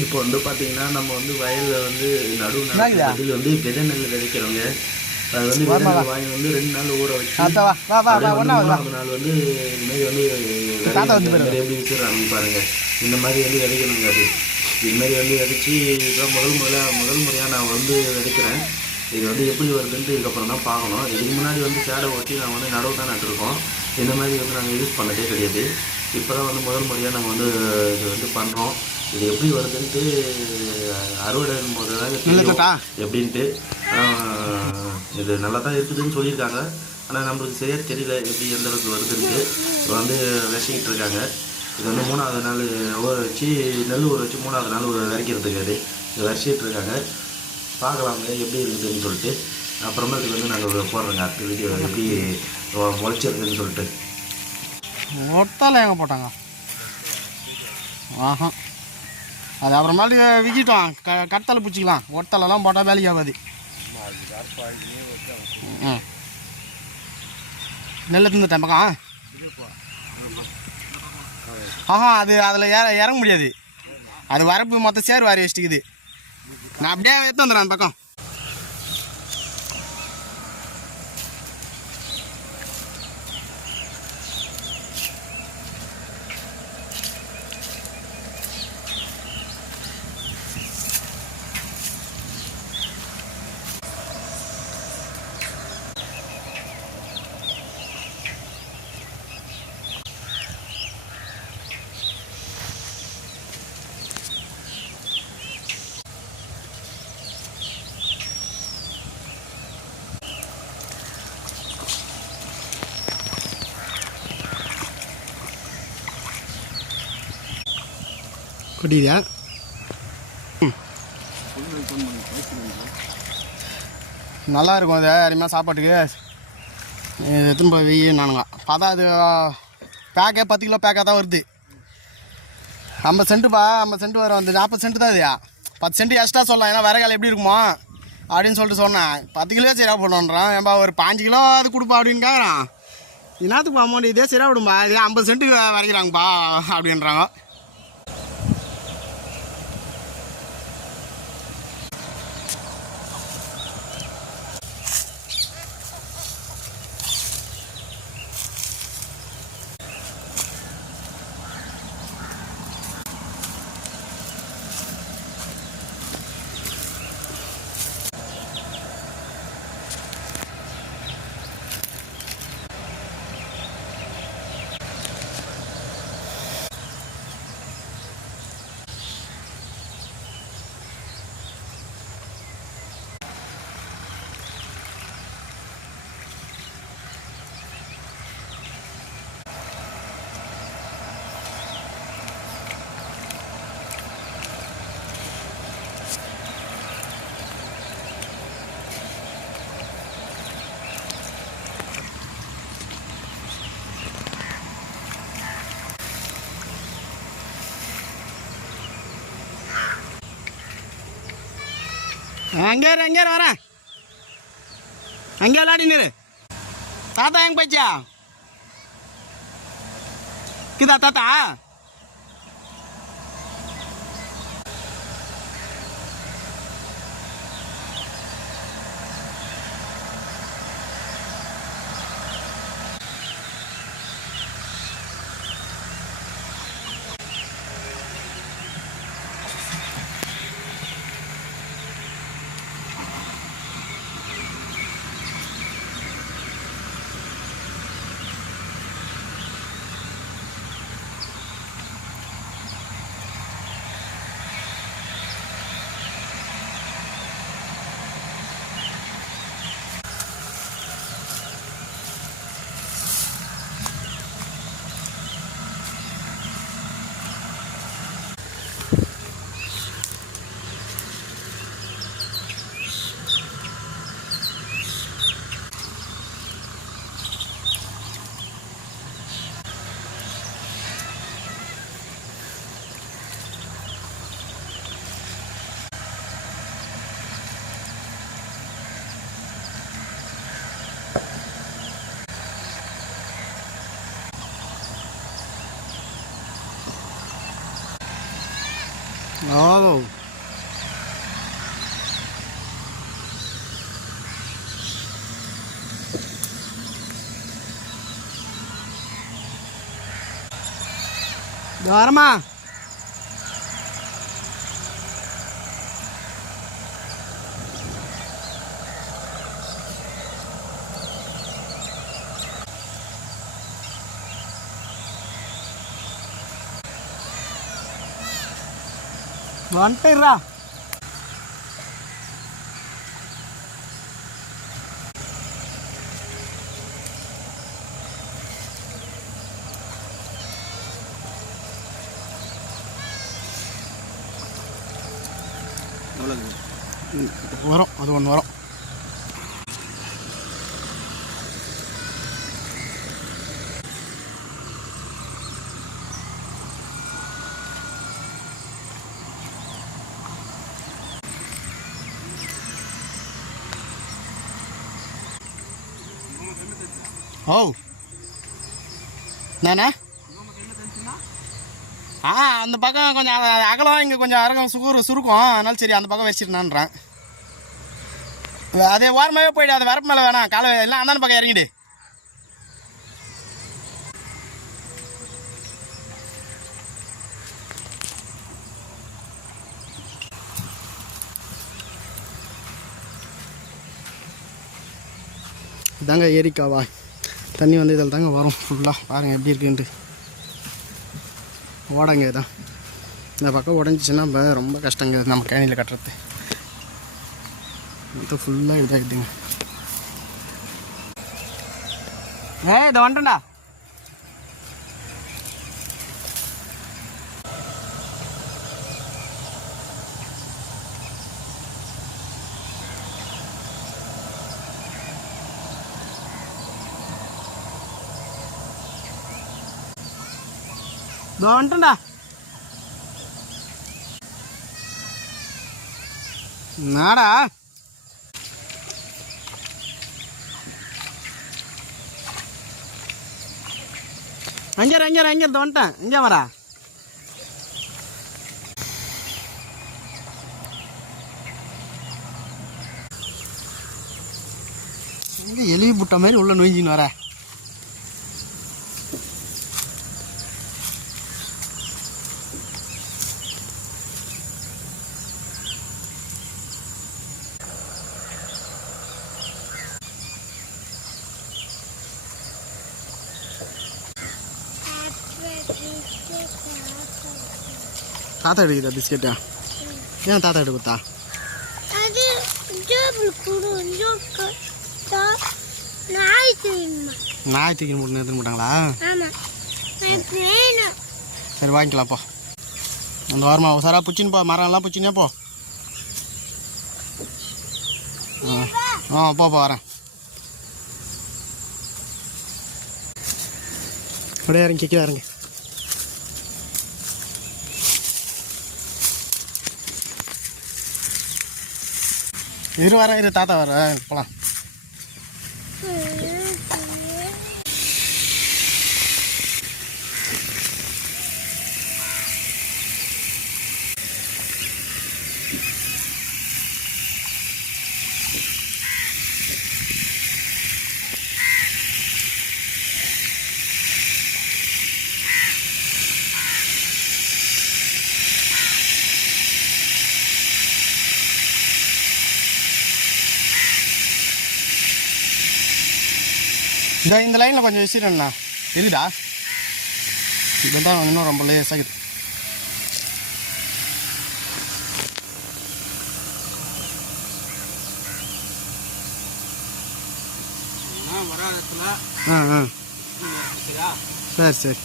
இப்போ வந்து பார்த்தீங்கன்னா நம்ம வந்து வயலில் வந்து நடுவில் வந்து விதை நெல் விதைக்கிறோங்க. அது வந்து விதை நெல் வாங்கி வந்து 2 நாள் ஊற வச்சு 3ஆவது நாள் வந்து இதுமாரி வந்து விதைக்கிறது எப்படி விற்கிறாங்க பாருங்கள். இந்த மாதிரி வந்து விதைக்கணுங்க. அது இதுமாரி வந்து விதைச்சி இதுதான் முதல் முறையாக நான் வந்து விதைக்கிறேன். இது வந்து எப்படி வருதுன்ட்டு இதுக்கப்புறம் தான் பார்க்கணும். இதுக்கு முன்னாடி வந்து சேடை ஓட்டி நாங்கள் வந்து நடவு தான் நட்டுருக்கோம். இந்த மாதிரி வந்து நாங்கள் யூஸ் பண்ணதே கிடையாது. இப்போ தான் வந்து முதல் முறையாக நாங்கள் வந்து இது வந்து பண்ணுறோம். இது எப்படி வருதுன்ட்டு அறுவடை போது தான் எப்படின்ட்டு. இது நல்லா தான் இருக்குதுன்னு சொல்லியிருக்காங்க. ஆனால் நம்மளுக்கு சரியாக தெரியல எப்படி எந்த அளவுக்கு வருதுன்ட்டு. இப்போ வந்து விதைச்சிக்கிட்டு இருக்காங்க. இது வந்து 3ஆவது நாள் ஊற வச்சு நெல் ஊற வச்சு 3ஆவது நாள் விதைக்கிறதுக்கு அது இது விதைச்சிட்டு இருக்காங்க. பார்க்கலாங்க எப்படி இருக்குதுன்னு சொல்லிட்டு. அப்புறமேட்டுக்கு வந்து நாங்கள் போடுறோங்க அடுத்த வீடியோ எப்படி முளைச்சிருக்குதுன்னு சொல்லிட்டு. ஒட்டால் எங்கே போட்டாங்க? ஆஹா, அது அப்புறமேட்டுக்கு விற்கிட்டோம். கட்டலை பிடிச்சிக்கலாம். ஒட்டலெல்லாம் போட்டால் வேலைக்கு ஆகாது. நெல்லை தின்னுட்டேன் பக்கம். ஆஹா, அது அதில் இறங்க முடியாது. அது வரப்பு மொத்தம் சேர் வாரி வச்சுட்டுக்குது. நான் அப்படியே எடுத்து வந்துடுறேன் அந்த பக்கம். கொட்டியா நல்லா இருக்கும். அது அருமையாக சாப்பாட்டுக்கு இது எடுத்துன்னு போய் வெய்ய நானுங்க பார்த்தா அது பேக்கே 10 கிலோ பேக்காக தான் வருது. 50 சென்ட்டுப்பா. 50 சென்ட் வரும். வந்து 40 சென்ட் தான் இதுயா. 10 சென்ட் எக்ஸ்ட்ரா சொல்லலாம். ஏன்னா விறகால் எப்படி இருக்குமோ அப்படின்னு சொல்லிட்டு சொன்னேன். 10 கிலோ சரியாக போடணுன்றான். ஏன்பா ஒரு 5 கிலோ அது கொடுப்பா அப்படின்னு கேட்குறான். என்னத்துக்கு அமௌண்ட் இதே சரியாக விடும்பா. இதே 50 சென்ட்டுக்கு வரைக்கிறாங்கப்பா அப்படின்றாங்க. அங்கே வரேன். அங்கே விளாடின்னு தாத்தா எங்க போச்சா? கிதா தாத்தா? ஓ வரமா வந்துட்டுறா வரும் அது ஒன்று வரும். ஓ நானே அந்த பக்கம் கொஞ்சம் அகலம், இங்கே கொஞ்சம் அரகம் சுருக்கும், அதனால சரி அந்த பக்கம் வச்சிருந்தான்றேன். அதே ஓரமாகவே போயிடு, அது வரப்பு மேலே வேணாம், காலை எல்லாம் அந்தான பக்கம் இறங்கிடு. இதாங்க ஏரிக்காவா, தண்ணி வந்து இதில் தாங்க வரும் ஃபுல்லாக. பாருங்கள் எப்படி இருக்குன்ட்டு. ஓடங்க இதான், இந்த பக்கம் உடஞ்சிச்சின்னா ரொம்ப கஷ்டங்க நம்ம கேணியில் கட்டுறது. இது ஃபுல்லாக இதாகிடுங்க. இதை வந்துட்டா வந்துட்டா நாடா. அங்கே வந்துட்டேன், இங்கே வரா. இங்கே எலி புட்ட மாதிரி உள்ள நோய்ஞ்சின்னு வர. தாத்தா எடுக்குதா பிஸ்கெட்டா? ஏன் தாத்தா எடுக்குதா? நாய் தூக்கி முட்டு எடுத்துக்க மாட்டாங்களா? சரி வாங்கிக்கலாம்ப்பா. அந்த வாரமாக உசாரா பிடிச்சின்னு போ, மரம்லாம் பிடிச்சினே போ. போப்பா வரேன். அப்படியே இறங்கி கீழே இறங்க. இரு தாத்தா வர போலாம். இந்த லைனில் கொஞ்சம் வச்சுருண்ணா இருக்குதா? இதுதான் இன்னும் ரொம்ப லேசாகுது. சரி சரி.